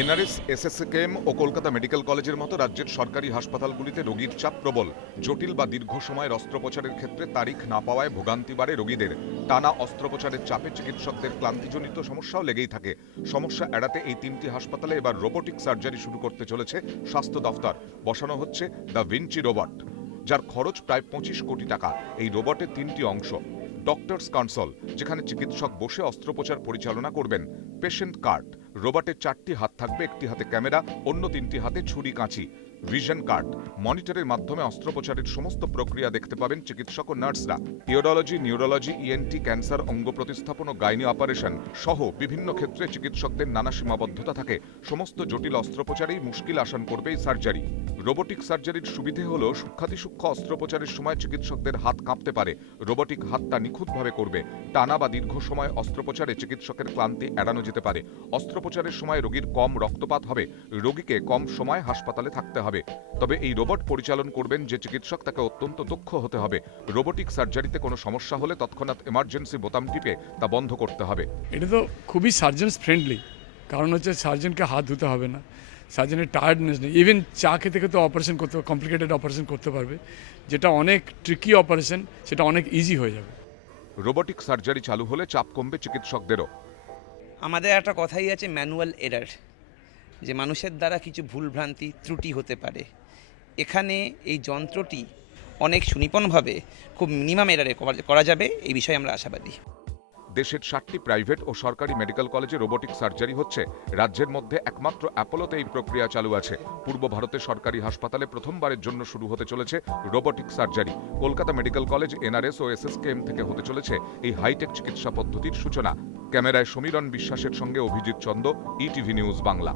NRS, SSKM ও Kolkata medical কলেজের মতো রাজ্যের সরকারি হাসপাতালগুলিতে রোগীর চাপ প্রবল। জটিল বা দীর্ঘ সময়ের অস্ত্রোপচারের ক্ষেত্রে তারিখ না পাওয়ায় ভোগান্তি বাড়ে রোগীদের। টানা অস্ত্রোপচারের চাপে চিকিৎসকদের ক্লান্তিজনিত সমস্যাও লেগেই থাকে। সমস্যা এড়াতে এই তিনটি হাসপাতালে এবার রোবোটিক সার্জারি শুরু করতে চলেছে স্বাস্থ্য দফতর। বসানো হচ্ছে দ্য ভিঞ্চি রোবট, যার খরচ প্রায় 25 কোটি টাকা। এই রোবটের তিনটি অংশ: ডক্টরস কনসোল, যেখানে চিকিৎসক বসে অস্ত্রোপচার পরিচালনা করবেন; পেশেন্ট কার্ট, রোবটের 4টি হাত থাকবে, একটি হাতে ক্যামেরা, অন্য 3টি হাতে ছুরি কাঁচি; ভিশন কার্ট, মনিটরের মাধ্যমে অস্ত্রোপচারের সমস্ত প্রক্রিয়া দেখতে পাবেন চিকিৎসক ও নার্সরা। ইউরোলজি, নিউরোলজি, ইএনটি, ক্যান্সার, অঙ্গ প্রতিস্থাপন ও গাইনি অপারেশন সহ বিভিন্ন ক্ষেত্রে চিকিৎসকদের নানা সীমাবদ্ধতা থাকে। সমস্ত জটিল অস্ত্রোপচারেই মুশকিল আসান করবে এই সার্জারি। রোবোটিক সার্জারির সুবিধে হল সূক্ষ্মাতিসূক্ষ্ম অস্ত্রোপচারের সময় চিকিৎসকদের হাত কাঁপতে পারে, রোবোটিক হাতটা নিখুঁতভাবে করবে। টানা বা দীর্ঘ সময় অস্ত্রোপচারে চিকিৎসকের ক্লান্তি এড়ানো যেতে পারে। অস্ত্রোপচারের সময় রোগীর কম রক্তপাত হবে, রোগীকে কম সময় হাসপাতালে থাকতে হবে। তবে এই রোবট পরিচালন করবেন যে চিকিৎসক, তাকে অত্যন্ত দক্ষ হতে হবে। রোবোটিক সার্জারিতে কোনো সমস্যা হলে তৎক্ষণাৎ এমার্জেন্সি বোতাম টিপে তা বন্ধ করতে হবে। এটা তো খুবই সার্জেন্স ফ্রেন্ডলি, কারণ হচ্ছে সার্জনকে হাত ধুতে হবে না, সার্জনের টায়ার্ডনেস নেই। ইভেন চা খেতে খেতে অপারেশন করতে, কমপ্লিকেটেড অপারেশন করতে পারবে, যেটা অনেক ট্রিকি অপারেশন, সেটা অনেক ইজি হয়ে যাবে। রোবোটিক সার্জারি চালু হলে চাপ কমবে চিকিৎসকদেরও। আমাদের একটা কথাই আছে, ম্যানুয়াল এরার, যে মানুষের দ্বারা কিছু ভুলভ্রান্তি ত্রুটি হতে পারে। এখানে এই যন্ত্রটি অনেক সুনিপুণভাবে খুব মিনিমাম এরারে করা যাবে, এই বিষয়ে আমরা আশাবাদী। দেশের 60টি প্রাইভেট ও সরকারি মেডিকেল কলেজে রোবোটিক সার্জারি হচ্ছে। রাজ্যের মধ্যে একমাত্র অ্যাপোলোতে এই প্রক্রিয়া চালু আছে। পূর্ব ভারতে সরকারি হাসপাতালে প্রথমবারের জন্য শুরু হতে চলেছে robotic surgery. Kolkata medical college, NRS ও এসএসকেএম থেকে হতে চলেছে এই হাইটেক চিকিৎসা পদ্ধতির সূচনা। ক্যামেরায় সমীরণ বিশ্বাসের সঙ্গে অভিজিৎ চন্দ, ইটিভি নিউজ বাংলা।